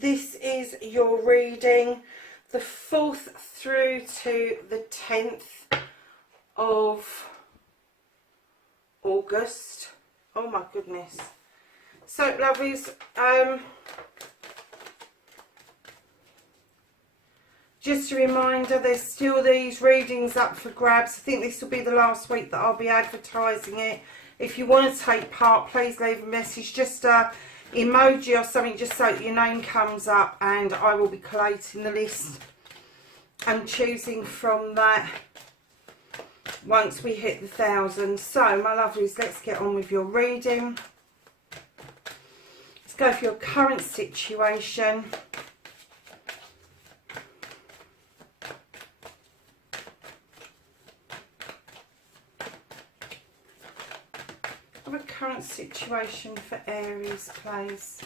this is your reading, the 4th through to the 10th of August. Oh my goodness. So lovelies, just a reminder, there's still these readings up for grabs. I think this will be the last week that I'll be advertising it. If you want to take part, please leave a message, just a emoji or something, just so that your name comes up, and I will be collating the list and choosing from that once we hit the 1,000. So my lovelies, let's get on with your reading. Let's go for your current situation. Have a current situation for Aries, please.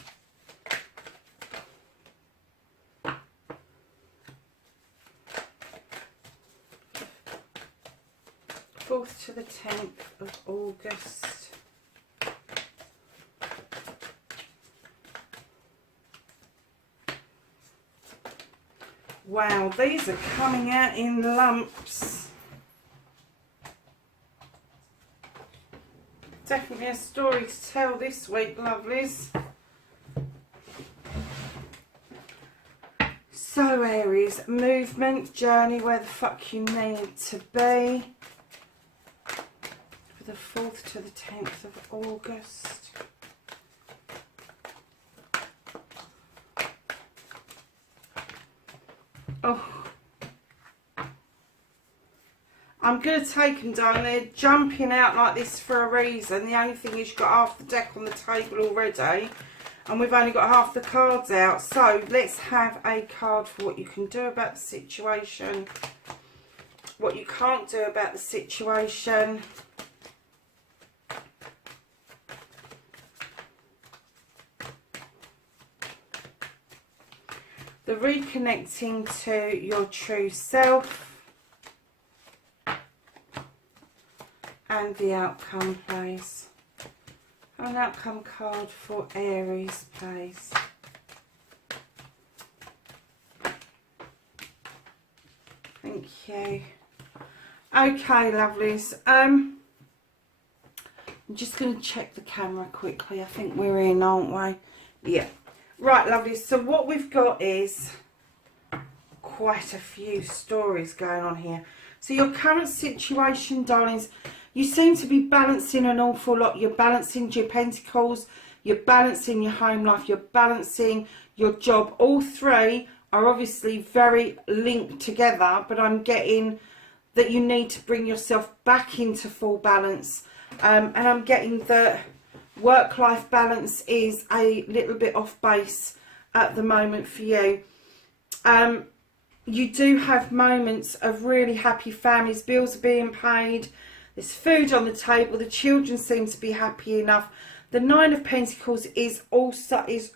Fourth to the 10th of August. Wow, these are coming out in lumps. Definitely a story to tell this week, lovelies. So Aries, movement, journey, where the fuck you need to be. For the 4th to the 10th of August. Oh. I'm going to take them down. They're jumping out like this for a reason. The only thing is you've got half the deck on the table already. And we've only got half the cards out. So let's have a card for what you can do about the situation. What you can't do about the situation. The reconnecting to your true self. And the outcome, please. An outcome card for Aries, please. Thank you. Okay, lovelies. I'm just going to check the camera quickly. I think we're in, aren't we? Yeah. Right, lovelies. So what we've got is quite a few stories going on here. So your current situation, darlings, you seem to be balancing an awful lot. You're balancing your pentacles, you're balancing your home life, you're balancing your job. All three are obviously very linked together, but I'm getting that you need to bring yourself back into full balance. And I'm getting that work-life balance is a little bit off base at the moment for you. You do have moments of really happy families, bills are being paid, there's food on the table, the children seem to be happy enough. The 9 of Pentacles is always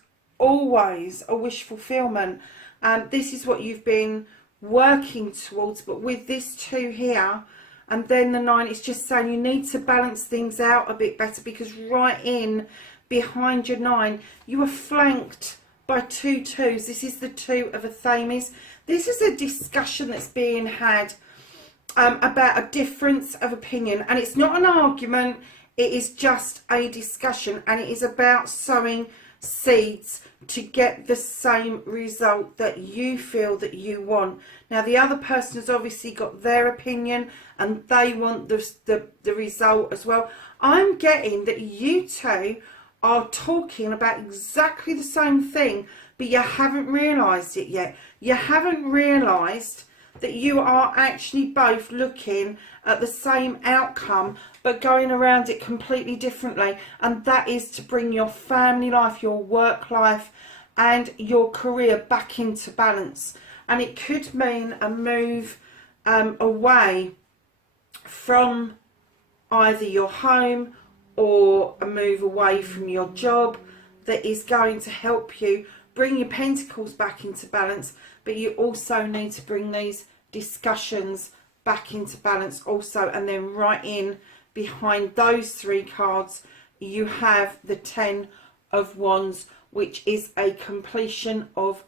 a wish fulfillment, and this is what you've been working towards. But with this 2 here, and then the 9, it's just saying you need to balance things out a bit better, because right in behind your 9, you are flanked by 2 2s. This is the 2 of Athames. This is a discussion that's being had about a difference of opinion, and it's not an argument, it is just a discussion, and it is about sowing seeds to get the same result that you feel that you want. Now the other person has obviously got their opinion and they want the result as well. I'm getting that you two are talking about exactly the same thing, but you haven't realised it yet. You haven't realised that you are actually both looking at the same outcome but going around it completely differently, and that is to bring your family life, your work life and your career back into balance. And it could mean a move away from either your home or a move away from your job that is going to help you bring your pentacles back into balance, but you also need to bring these discussions back into balance also. And then right in behind those 3 cards you have the 10 of Wands, which is a completion of,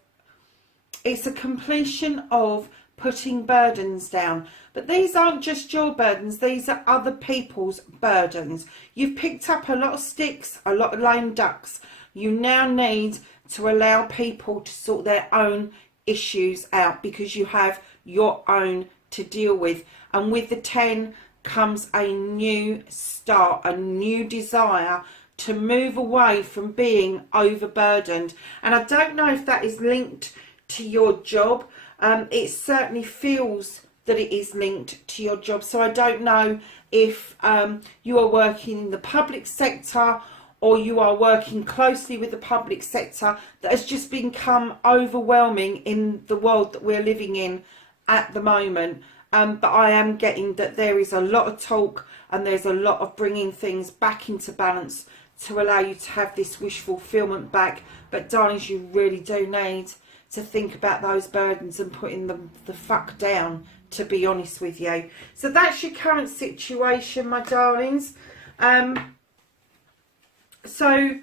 it's a completion of putting burdens down. But these aren't just your burdens, these are other people's burdens. You've picked up a lot of sticks, a lot of lame ducks. You now need to allow people to sort their own issues out, because you have your own to deal with. And with the 10 comes a new start, a new desire to move away from being overburdened. And I don't know if that is linked to your job. It certainly feels that it is linked to your job. So I don't know if you are working in the public sector, or you are working closely with the public sector, that has just become overwhelming in the world that we're living in at the moment. But I am getting that there is a lot of talk, and there's a lot of bringing things back into balance to allow you to have this wish fulfillment back. But darlings, you really do need to think about those burdens and putting them the fuck down, to be honest with you. So that's your current situation, my darlings. So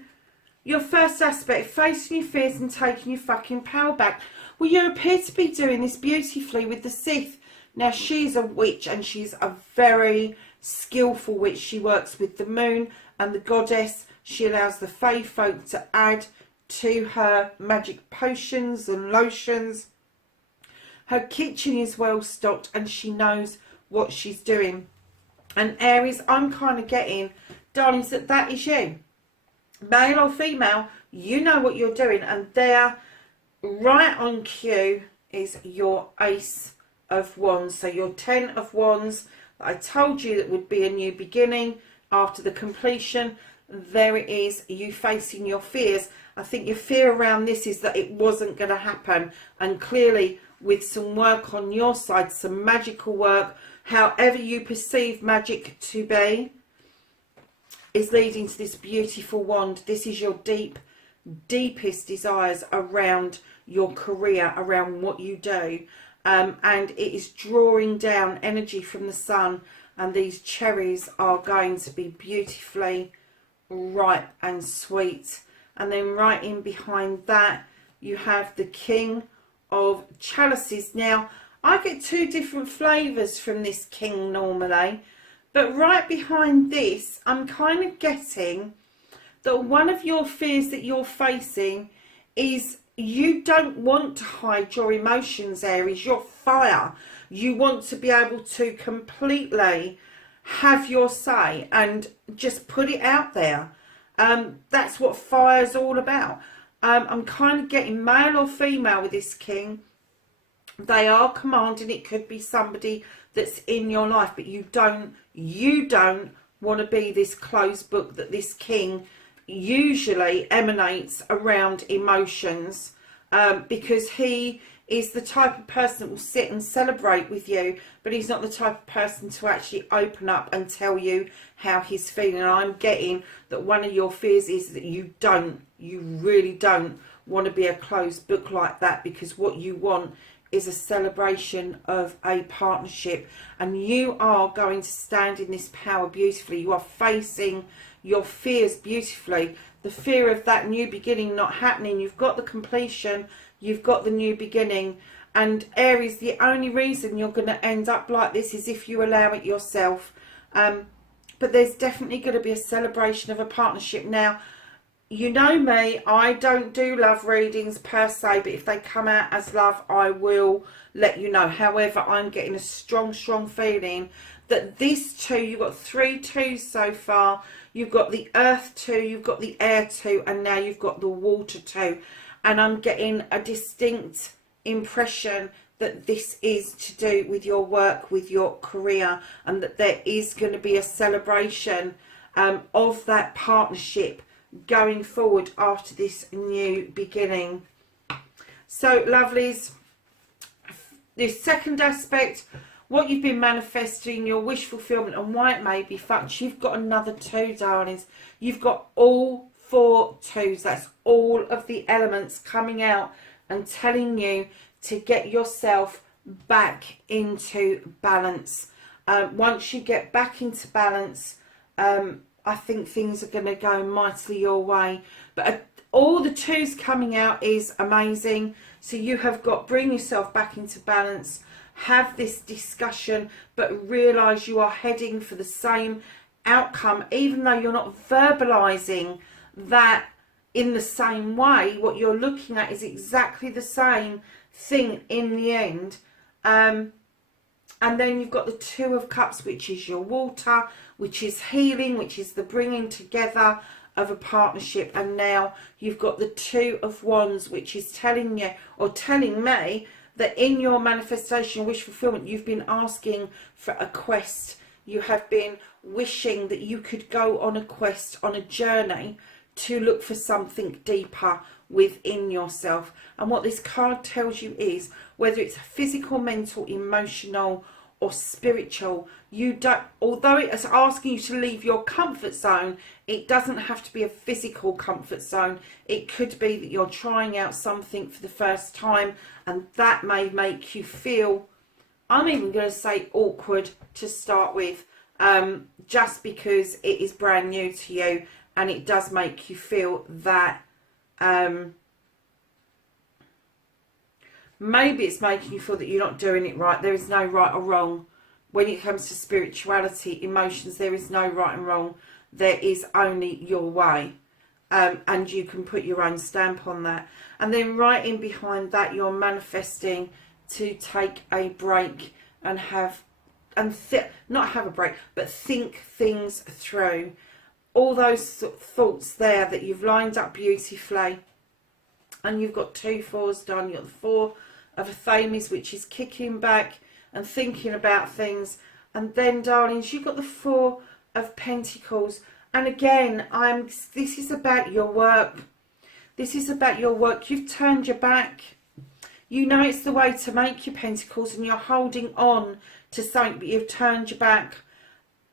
your first aspect, facing your fears and taking your fucking power back. Well, you appear to be doing this beautifully with the Sith. Now, she's a witch, and she's a very skillful witch. She works with the moon and the goddess. She allows the fae folk to add to her magic potions and lotions. Her kitchen is well stocked, and she knows what she's doing. And Aries, I'm kind of getting, darlings, that is you. Male or female, you know what you're doing. And there, right on cue, is your Ace of Wands. So your 10 of Wands that I told you that would be a new beginning after the completion. There it is, you facing your fears. I think your fear around this is that it wasn't going to happen. And clearly, with some work on your side, some magical work, however you perceive magic to be, is leading to this beautiful wand. This is your deepest desires around your career, around what you do. And it is drawing down energy from the sun, and these cherries are going to be beautifully ripe and sweet. And then right in behind that, you have the King of Chalices. Now, I get two different flavours from this king normally, but right behind this, I'm kind of getting that one of your fears that you're facing is you don't want to hide your emotions, Aries. You're fire. You want to be able to completely have your say and just put it out there. That's what fire's all about. I'm kind of getting male or female with this king. They are commanding. It could be somebody that's in your life, but you don't want to be this closed book. That this king usually emanates around emotions, because he is the type of person that will sit and celebrate with you, but he's not the type of person to actually open up and tell you how he's feeling. And I'm getting that one of your fears is that you really don't want to be a closed book like that, because what you want is a celebration of a partnership, and you are going to stand in this power beautifully. You are facing your fears beautifully. The fear of that new beginning not happening. You've got the completion, you've got the new beginning. And Aries, the only reason you're going to end up like this is if you allow it yourself. But there's definitely going to be a celebration of a partnership. Now, you know me, I don't do love readings per se, but if they come out as love, I will let you know. However, I'm getting a strong feeling that this two, you've got 3 2s so far. You've got the earth 2, you've got the air 2, and now you've got the water 2. And I'm getting a distinct impression that this is to do with your work, with your career, and that there is going to be a celebration of that partnership going forward after this new beginning. So lovelies, this second aspect, what you've been manifesting, your wish fulfillment, and why it may be fucked, you've got another 2, darlings. You've got all 4 2s. That's all of the elements coming out and telling you to get yourself back into balance. Once you get back into balance, I think things are going to go mightily your way. But all the twos coming out is amazing. So you have got, bring yourself back into balance, have this discussion, but realise you are heading for the same outcome, even though you're not verbalising that in the same way. What you're looking at is exactly the same thing in the end. And then you've got the Two of Cups, which is your water, which is healing, which is the bringing together of a partnership. And now you've got the Two of Wands, which is telling you, or telling me, that in your manifestation, wish fulfillment, you've been asking for a quest. You have been wishing that you could go on a quest, on a journey, to look for something deeper within yourself. And what this card tells you is, whether it's physical, mental, emotional, or spiritual, you don't, although it's asking you to leave your comfort zone, it doesn't have to be a physical comfort zone. It could be that you're trying out something for the first time, and that may make you feel, I'm even going to say, awkward to start with, just because it is brand new to you, and it does make you feel that maybe it's making you feel that you're not doing it right. There is no right or wrong. When it comes to spirituality, emotions, there is no right and wrong. There is only your way. And you can put your own stamp on that. And then right in behind that, you're manifesting to take a break and have, not have a break, but think things through. All those thoughts there that you've lined up beautifully. And you've got 2 4s done. You've got the 4 of Athames, which is kicking back and thinking about things. And then, darlings, you've got the 4 of Pentacles. And again, this is about your work. This is about your work. You've turned your back. You know it's the way to make your Pentacles, and you're holding on to something, but you've turned your back.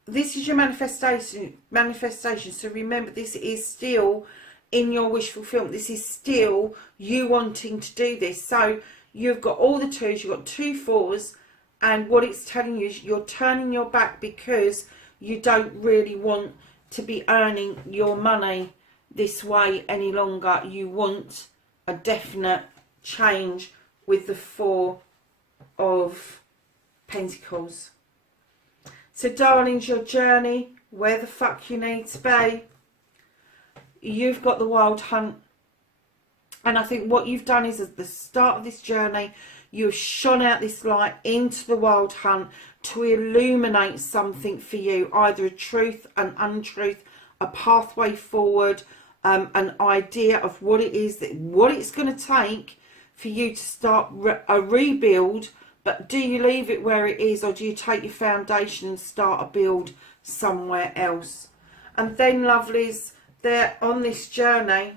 This is your manifestation. So remember, this is still in your wish fulfillment. This is still you wanting to do this. So you've got all the 2s, you've got 2 4s, and what it's telling you is you're turning your back because you don't really want to be earning your money this way any longer. You want a definite change with the 4 of Pentacles. So, darlings, your journey, where the fuck you need to be. You've got the Wild Hunt. And I think what you've done is, at the start of this journey, you've shone out this light into the Wild Hunt to illuminate something for you. Either a truth, an untruth, a pathway forward, an idea of what it is, what it's going to take for you to start a rebuild. But do you leave it where it is, or do you take your foundation and start a build somewhere else? And then, lovelies, they're on this journey.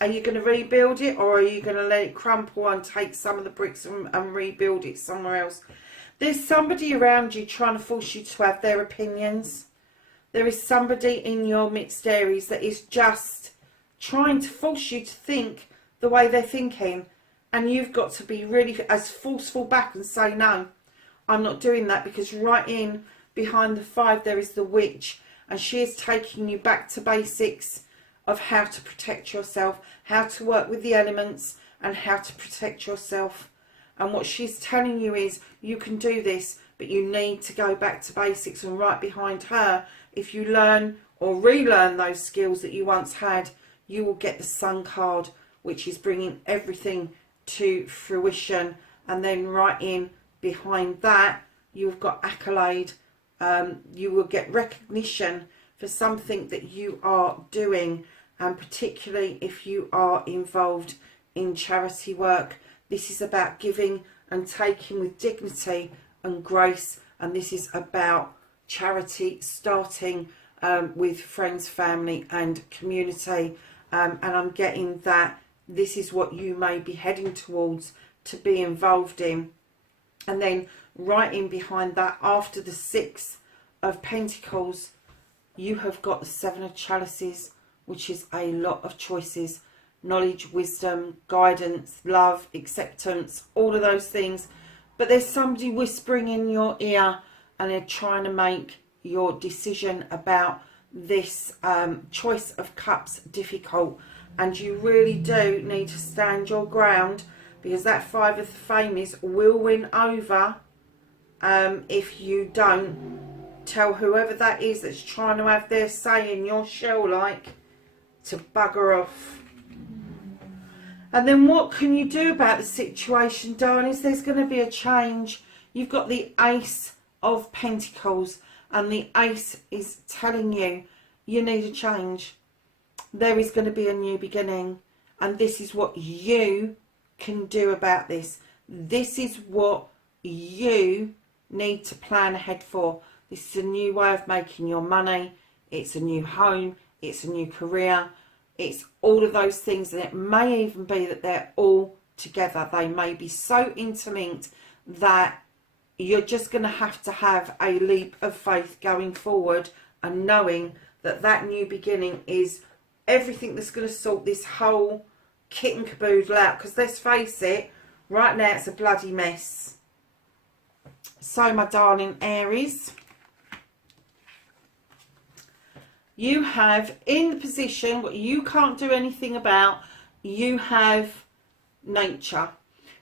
Are you going to rebuild it, or are you going to let it crumple and take some of the bricks and rebuild it somewhere else? There's somebody around you trying to force you to have their opinions. There is somebody in your midst, Aries, that is just trying to force you to think the way they're thinking. And you've got to be really as forceful back and say, no, I'm not doing that. Because right in behind the 5, there is the Witch. And she is taking you back to basics of how to protect yourself, how to work with the elements, and how to protect yourself. And what she's telling you is, you can do this, but you need to go back to basics. And right behind her, if you learn or relearn those skills that you once had, you will get the Sun card, which is bringing everything to fruition. And then right in behind that, you've got accolade. You will get recognition for something that you are doing, and particularly if you are involved in charity work. This is about giving and taking with dignity and grace, and this is about charity, starting with friends, family and community. And I'm getting that this is what you may be heading towards to be involved in. And then right in behind that, after the 6 of Pentacles, you have got the 7 of Chalices, which is a lot of choices. Knowledge, wisdom, guidance, love, acceptance, all of those things. But there's somebody whispering in your ear, and they're trying to make your decision about this Choice of Cups difficult, and you really do need to stand your ground, because that Five of Famies will win over if you don't tell whoever that is that's trying to have their say in your shell like to bugger off. And then what can you do about the situation, darlings? There's going to be a change. You've got the Ace of Pentacles, and the Ace is telling you you need a change. There is going to be a new beginning, and this is what you can do about this. This is what you need to plan ahead for. This is a new way of making your money. It's a new home. It's a new career. It's all of those things, and it may even be that they're all together. They may be so interlinked that you're just going to have a leap of faith going forward, and knowing that that new beginning is everything that's going to sort this whole kit and caboodle out. Because let's face it, right now it's a bloody mess. So, my darling Aries, you have in the position what you can't do anything about, you have nature.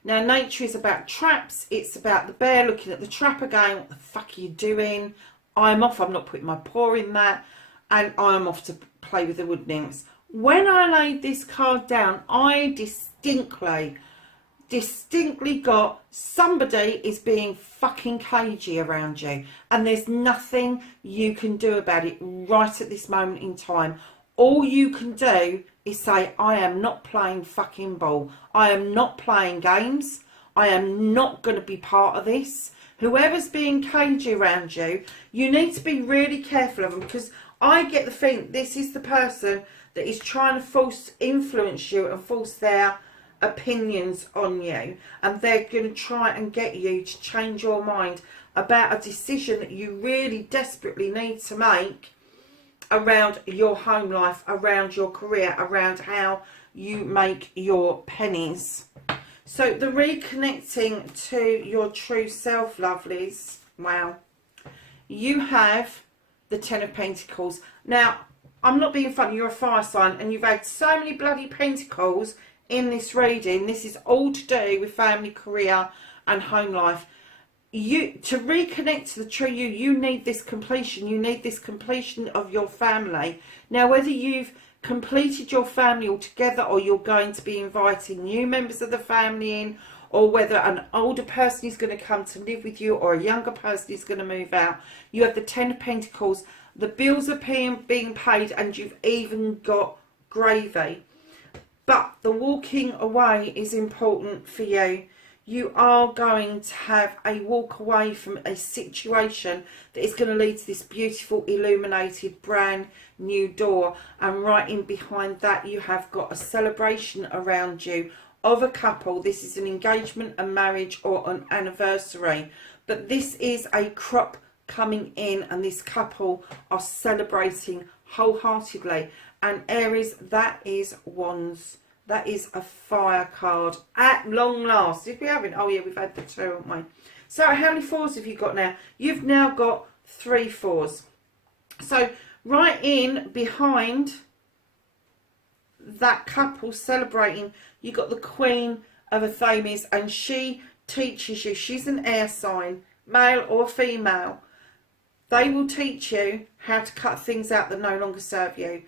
Now, nature is about traps. It's about the bear looking at the trapper going, what the fuck are you doing? I'm off. I'm not putting my paw in that. And I'm off to play with the wood nymphs. When I laid this card down, I distinctly got somebody is being fucking cagey around you, and there's nothing you can do about it right at this moment in time. All you can do is say, I am not playing fucking ball. I am not playing games. I am not going to be part of this. Whoever's being cagey around you, you need to be really careful of them, because I get the feeling this is the person that is trying to influence you and force their opinions on you, and they're going to try and get you to change your mind about a decision that you really desperately need to make around your home life, around your career, around how you make your pennies. So the reconnecting to your true self, lovelies, wow, you have the Ten of Pentacles. Now, I'm not being funny, you're a fire sign, and you've had so many bloody pentacles in this reading. This is all to do with family, career and home life. To reconnect to the true you need this completion. You need this completion of your family. Now, whether you've completed your family altogether, or you're going to be inviting new members of the family in, or whether an older person is going to come to live with you, or a younger person is going to move out, you have the Ten of Pentacles. The bills are being paid, and you've even got gravy. But the walking away is important for you. You are going to have a walk away from a situation that is going to lead to this beautiful illuminated brand new door. And right in behind that, you have got a celebration around you of a couple. This is an engagement, a marriage, or an anniversary. But this is a crop coming in, and this couple are celebrating wholeheartedly. And Aries, that is Wands. That is a fire card at long last. If we haven't, oh yeah, we've had the two, haven't we? So how many fours have you got now? You've now got 3 fours. So right in behind that couple celebrating, you got the Queen of Athames, and she teaches you. She's an air sign, male or female. They will teach you how to cut things out that no longer serve you.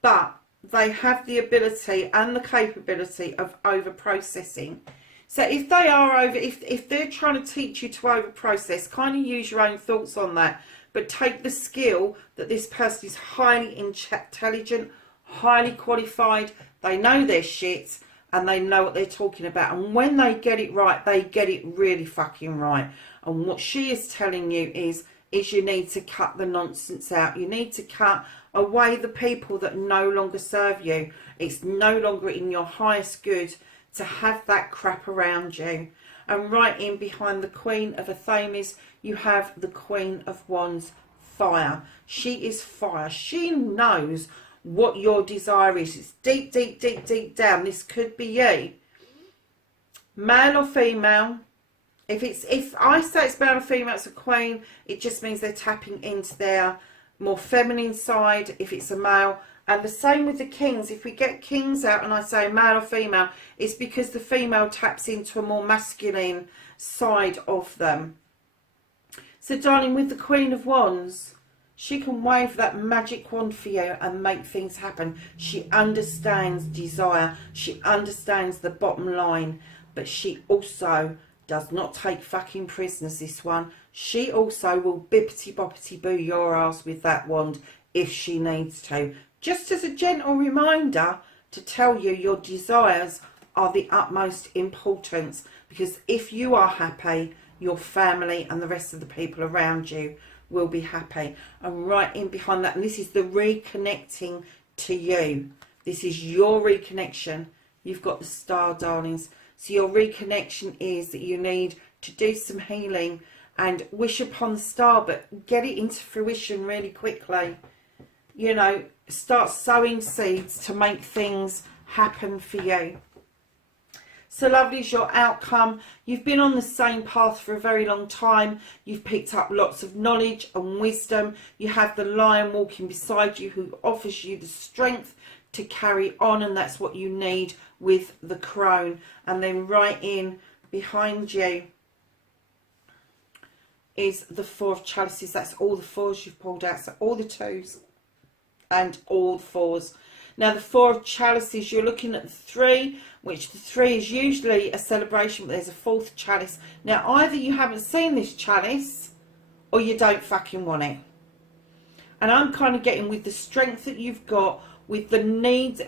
But they have the ability and the capability of over processing. So if they are if they're trying to teach you to over process, kind of use your own thoughts on that, but take the skill that this person is highly intelligent, highly qualified, they know their shit, and they know what they're talking about. And when they get it right, they get it really fucking right. And what she is telling you is you need to cut the nonsense out. You need to cut away the people that no longer serve you. It's no longer in your highest good to have that crap around you. And right in behind the Queen of Athames, you have the Queen of Wands, fire. She is fire. She knows what your desire is. It's deep, deep, deep, deep down. This could be you. Male or female. If I say it's male or female, it's a queen, it just means they're tapping into their more feminine side if it's a male. And the same with the kings. If we get kings out and I say male or female, it's because the female taps into a more masculine side of them. So darling, with the Queen of Wands, she can wave that magic wand for you and make things happen. She understands desire. She understands the bottom line. But she also does not take fucking prisoners, this one. She also will bippity boppity boo your ass with that wand if she needs to. Just as a gentle reminder to tell you your desires are the utmost importance. Because if you are happy, your family and the rest of the people around you will be happy. And right in behind that, and this is the reconnecting to you. This is your reconnection. You've got the star, darlings. So your reconnection is that you need to do some healing and wish upon the star, but get it into fruition really quickly. You know, start sowing seeds to make things happen for you. So lovely is your outcome. You've been on the same path for a very long time. You've picked up lots of knowledge and wisdom. You have the lion walking beside you who offers you the strength to carry on, and that's what you need with the crone. And then right in behind you is the Four of Chalices. That's all the fours you've pulled out. So all the twos and all the fours. Now the Four of Chalices, you're looking at the three, which the three is usually a celebration, but there's a fourth chalice. Now either you haven't seen this chalice or you don't fucking want it. And I'm kind of getting with the strength that you've got, with the needs,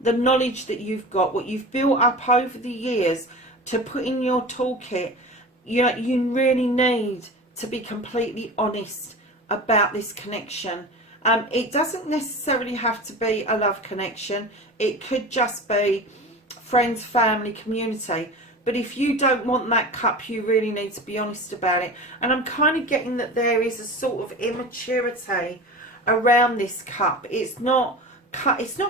the knowledge that you've got, what you've built up over the years to put in your toolkit. You know, you really need to be completely honest about this connection. It doesn't necessarily have to be a love connection. It could just be friends, family, community. But if you don't want that cup, you really need to be honest about it. And I'm kind of getting that there is a sort of immaturity around this cup. It's not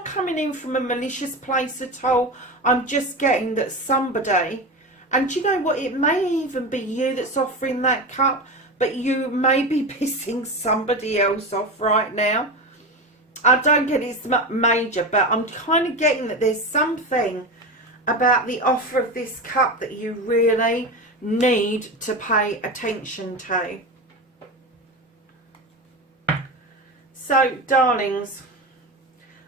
coming in from a malicious place at all. I'm just getting that somebody, and do you know what, it may even be you that's offering that cup, but you may be pissing somebody else off right now. I don't get it's major, but I'm kind of getting that there's something about the offer of this cup that you really need to pay attention to. So, darlings,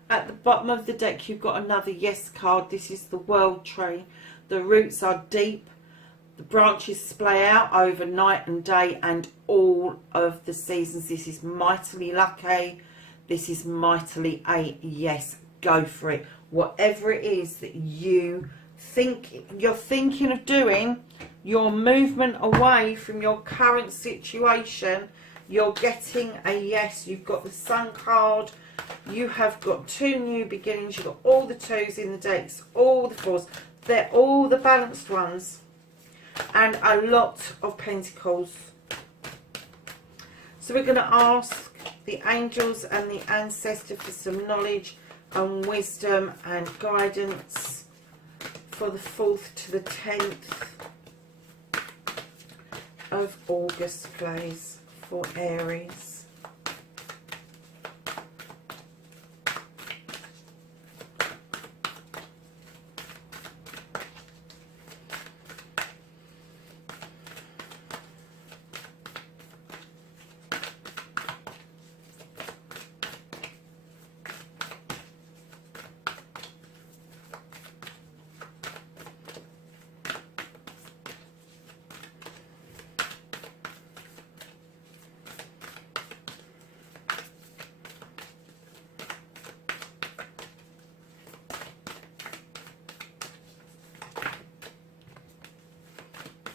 at the bottom of the deck you've got another yes card. This is the World Tree. The roots are deep. The branches splay out over night and day and all of the seasons. This is mightily lucky. This is mightily a yes. Go for it. Whatever it is that you think you're thinking of doing, your movement away from your current situation, you're getting a yes. You've got the Sun card. You have got two new beginnings. You've got all the twos in the decks, all the fours. They're all the balanced ones. And a lot of pentacles. So we're going to ask the angels and the ancestor for some knowledge and wisdom and guidance for the 4th to the 10th of August, please, for Aries.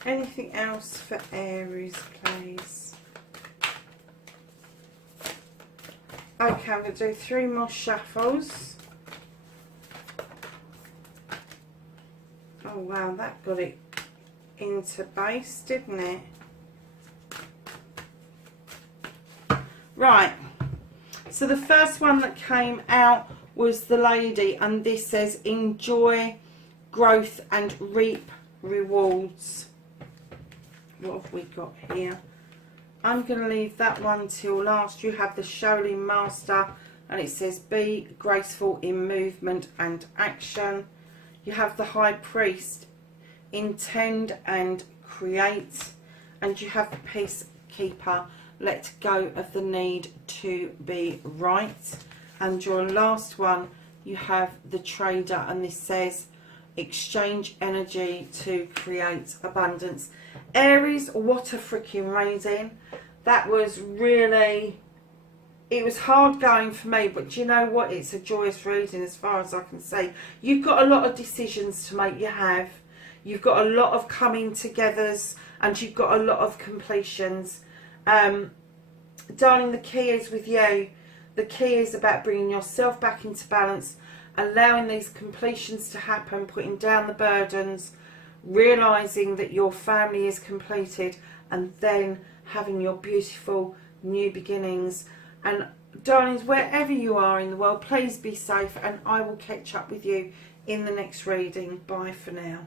Anything else for Aries, please? Okay, I'm going to do 3 more shuffles. Oh wow, that got it into base, didn't it? Right, so the first one that came out was the lady, and this says enjoy growth and reap rewards. What have we got here? I'm going to leave that one till last. You have the Shaolin Master, and it says be graceful in movement and action. You have the High Priest, intend and create. And you have the Peacekeeper, let go of the need to be right. And your last one, you have the Trader, and this says exchange energy to create abundance. Aries, what a freaking reading. That was really, it was hard going for me, but do you know what? It's a joyous reading as far as I can see. You've got a lot of decisions to make, you have. You've got a lot of coming togethers, and you've got a lot of completions. Darling, the key is with you. The key is about bringing yourself back into balance, allowing these completions to happen, putting down the burdens, realising that your family is completed, and then having your beautiful new beginnings. And darlings, wherever you are in the world, please be safe, and I will catch up with you in the next reading. Bye for now.